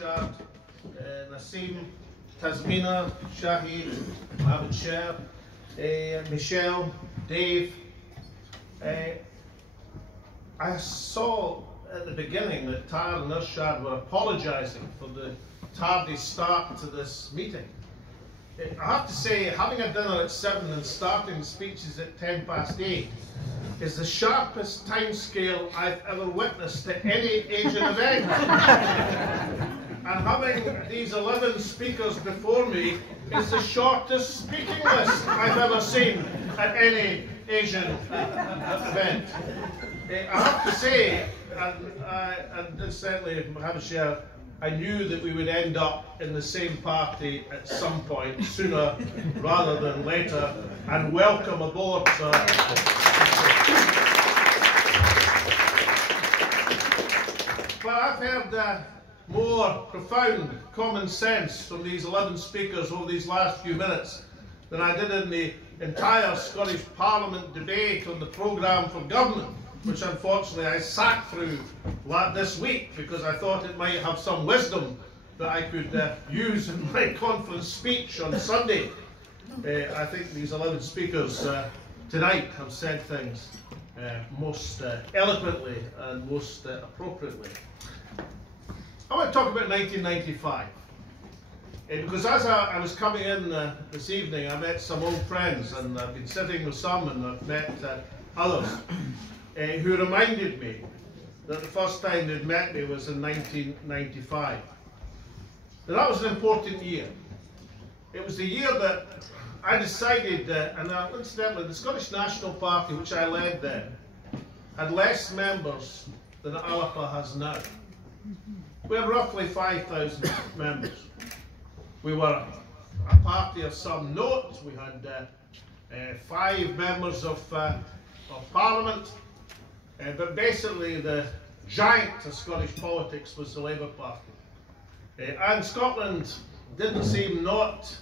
Arshad, Naseem, Tasmina, Shahid, Mohammed Sher, Michelle, Dave. I saw at the beginning that Tar and Arshad were apologising for the tardy start to this meeting. I have to say, having a dinner at 7 and starting speeches at 8:10 is the sharpest time scale I've ever witnessed to any Asian event. And having these 11 speakers before me is the shortest speaking list I've ever seen at any Asian event. I have to say, and certainly Mohammed Sher, I knew that we would end up in the same party at some point, sooner rather than later, and welcome aboard, sir. But I've heard more profound common sense from these 11 speakers over these last few minutes than I did in the entire Scottish Parliament debate on the programme for government, which unfortunately I sat through this week because I thought it might have some wisdom that I could use in my conference speech on Sunday. I think these 11 speakers tonight have said things most eloquently and most appropriately. I want to talk about 1995. Because as I was coming in this evening, I met some old friends, and I've been sitting with some and I've met others who reminded me that the first time they'd met me was in 1995. Now, that was an important year. It was the year that I decided, and incidentally the Scottish National Party, which I led then, had less members than Alba has now. We had roughly 5,000 members. We were a party of some note. We had 5 members of Parliament, but basically the giant of Scottish politics was the Labour Party. And Scotland didn't seem not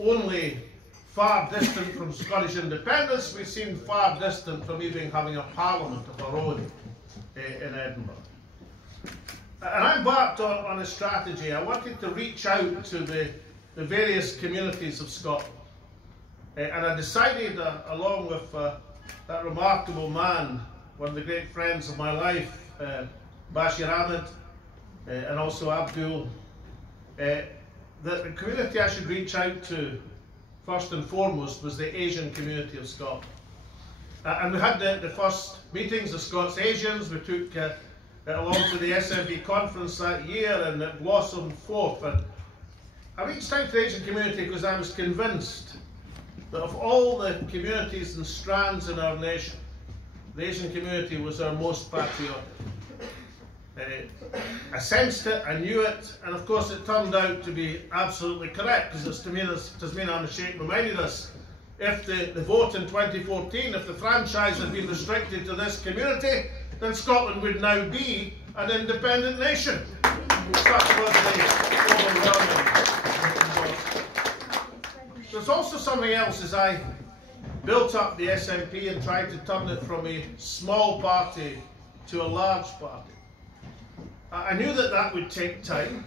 only far distant from Scottish independence, we seemed far distant from even having a parliament of our own in Edinburgh. And I embarked on a strategy. I wanted to reach out to the various communities of Scotland. And I decided, along with that remarkable man, one of the great friends of my life, Bashir Ahmed, and also Abdul, that the community I should reach out to first and foremost was the Asian community of Scotland. And we had the first meetings of Scots Asians. We took along to the SNP conference that year, and it blossomed forth. And I reached out to the Asian community because I was convinced that of all the communities and strands in our nation, the Asian community was our most patriotic. I sensed it, I knew it, and of course it turned out to be absolutely correct, because as Tasmina Al-Sheikh reminded us, if the vote in 2014, if the franchise had been restricted to this community, then Scotland would now be an independent nation. Such was the overwhelming. There's also something else. As I built up the SNP and tried to turn it from a small party to a large party, I knew that that would take time,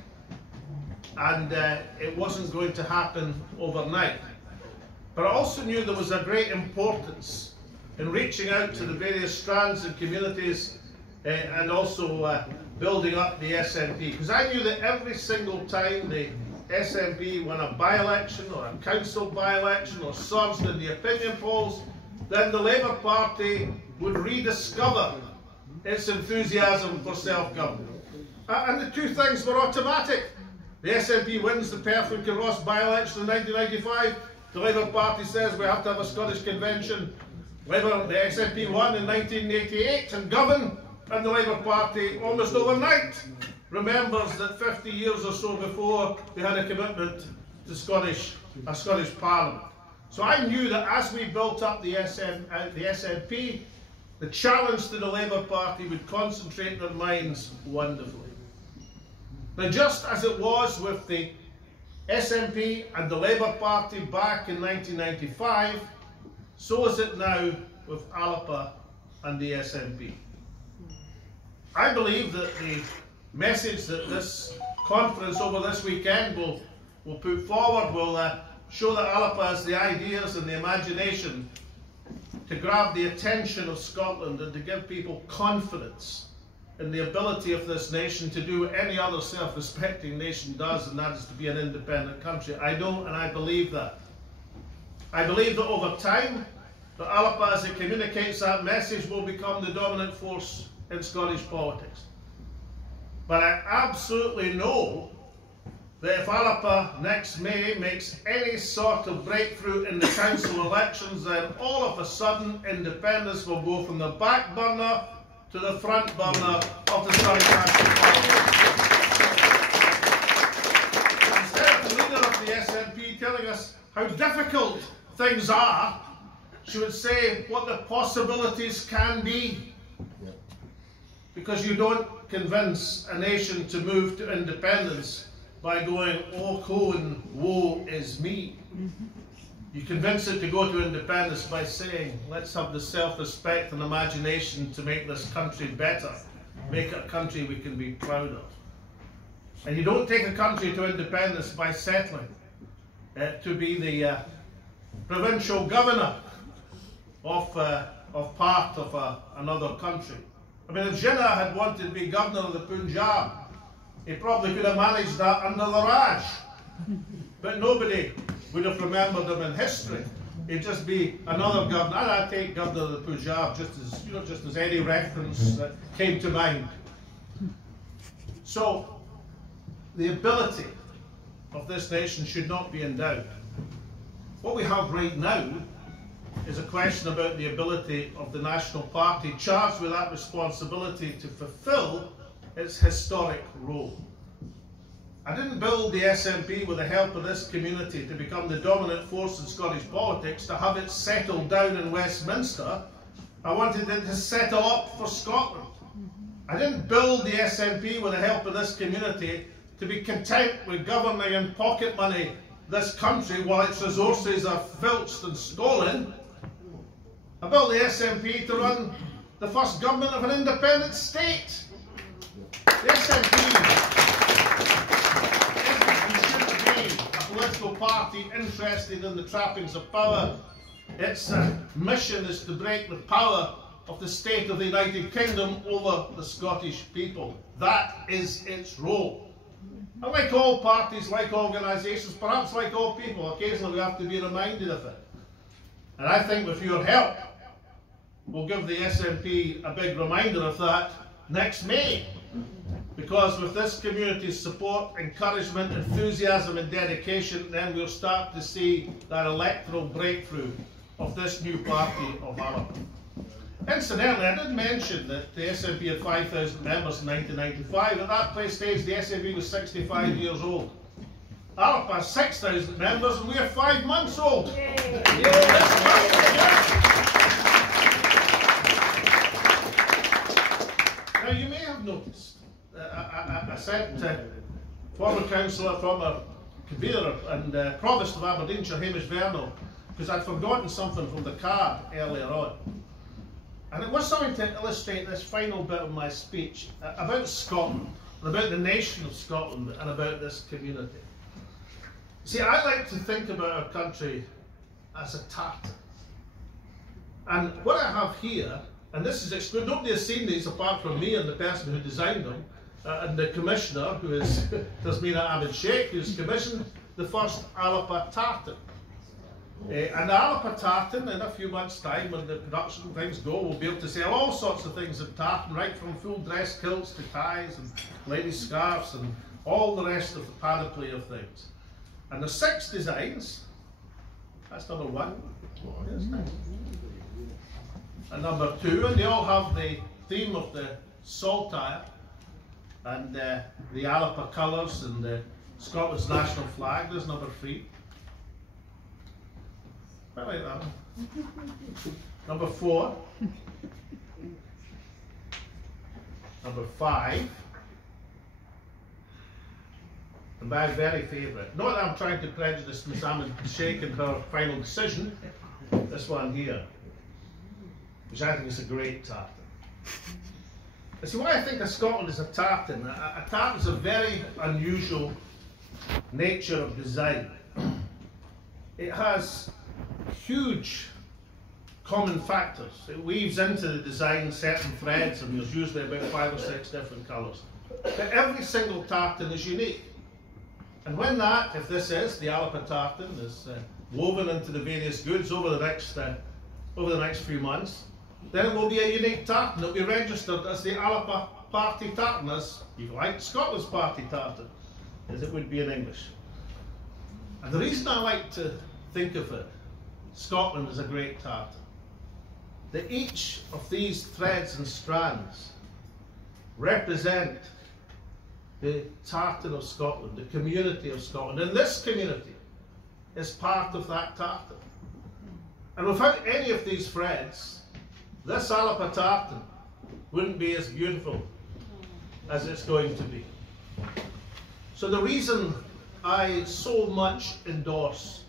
and it wasn't going to happen overnight. But I also knew there was a great importance in reaching out to the various strands and communities and also building up the SNP. Because I knew that every single time the SNP won a by-election or a council by-election or surged in the opinion polls, then the Labour Party would rediscover its enthusiasm for self-government. And the two things were automatic. The SNP wins the Perth and Kinross by-election in 1995. The Labour Party says we have to have a Scottish convention. The SNP won in 1988 and governed, and the Labour Party almost overnight remembers that 50 years or so before they had a commitment to a Scottish Parliament. So I knew that as we built up the SNP, the challenge to the Labour Party would concentrate their minds wonderfully. Now, just as it was with the SNP and the Labour Party back in 1995, so is it now with Alba and the SNP. I believe that the message that this conference over this weekend will put forward will show that Alba has the ideas and the imagination to grab the attention of Scotland and to give people confidence in the ability of this nation to do what any other self-respecting nation does, and that is to be an independent country. I know and I believe that. I believe that over time, that Alba, as it communicates that message, will become the dominant force in Scottish politics. But I absolutely know that if Alba next May makes any sort of breakthrough in the council elections, then all of a sudden independence will go from the back burner to the front burner of the Scottish National Party. Instead of the leader of the SNP telling us how difficult things are, she would say what the possibilities can be. Because you don't convince a nation to move to independence by going, oh, Cohen, woe is me. You convince it to go to independence by saying, let's have the self-respect and imagination to make this country better, make it a country we can be proud of. And you don't take a country to independence by settling to be the provincial governor of part of another country. I mean, if Jinnah had wanted to be governor of the Punjab, he probably could have managed that under the Raj. But nobody would have remembered him in history. He'd just be another governor. And I take governor of the Punjab just as any reference that came to mind. So the ability of this nation should not be in doubt. What we have right now is a question about the ability of the National Party, charged with that responsibility to fulfil its historic role. I didn't build the SNP with the help of this community to become the dominant force in Scottish politics, to have it settled down in Westminster. I wanted it to settle up for Scotland. I didn't build the SNP with the help of this community to be content with governing and pocket money this country while its resources are filched and stolen. I built the SNP to run the first government of an independent state. The SNP shouldn't be a political party interested in the trappings of power. Its mission is to break the power of the state of the United Kingdom over the Scottish people. That is its role. And like all parties, like organisations, perhaps like all people, occasionally we have to be reminded of it. And I think with your help, we'll give the SNP a big reminder of that next May. Because with this community's support, encouragement, enthusiasm and dedication, then we'll start to see that electoral breakthrough of this new party of Alba. Incidentally, I did mention that the SNP had 5,000 members in 1995. At that stage, the SNP was 65 years old. Alba has 6,000 members and we are 5 months old. Now, you may have noticed, I sent former councillor, former convener and provost of Aberdeenshire, Hamish Vernal, because I'd forgotten something from the card earlier on. And it was something to illustrate this final bit of my speech about Scotland, and about the nation of Scotland, and about this community. See, I like to think about our country as a tartan. And what I have here, and this is exclusive, nobody has seen these apart from me and the person who designed them, and the commissioner, who is Tasmina Ahmed Sheikh, who's commissioned the first Alba tartan. And the Alba tartan, in a few months' time, when the production things go, we'll be able to sell all sorts of things in tartan, right from full dress kilts to ties and ladies' scarves and all the rest of the panoply of things. And there's 6 designs. That's number 1. And number 2, and they all have the theme of the saltire and the Alba colours and Scotland's national flag. There's number 3. I like that one. Number 4. Number 5. And my very favourite. Not that I'm trying to prejudice Miss Ahmed Sheikh in her final decision. This one here, which I think is a great tartan. See, why I think of Scotland as a tartan. A tartan is a very unusual nature of design. It has huge common factors. It weaves into the design certain threads, and there's usually about 5 or 6 different colours. But every single tartan is unique. And when that, if this is the Alba tartan, is woven into the various goods over the next few months, then it will be a unique tartan. It will be registered as the Alba party tartan, as you like Scotland's party tartan, as it would be in English. And the reason I like to think of it, Scotland is a great tartan, that each of these threads and strands represent the tartan of Scotland, the community of Scotland. And this community is part of that tartan. And without any of these threads, this Alba tartan wouldn't be as beautiful as it's going to be. So the reason I so much endorse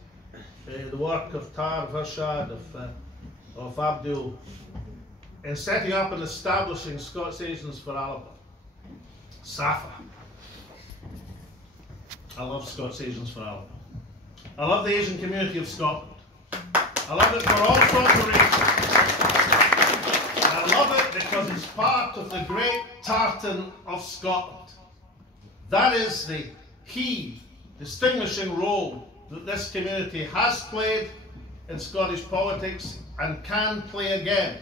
the work of Tar, of Irshad, of Abdul in setting up and establishing Scots Asians for Alba, SAFA. I love Scots Asians for Alba. I love the Asian community of Scotland. I love it for all sorts of reasons. And I love it because it's part of the great tartan of Scotland. That is the key distinguishing role that this community has played in Scottish politics and can play again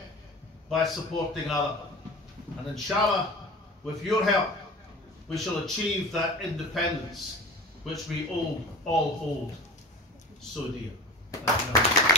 by supporting Alba. And inshallah, with your help, we shall achieve that independence which we all hold so dear. Thank you very much.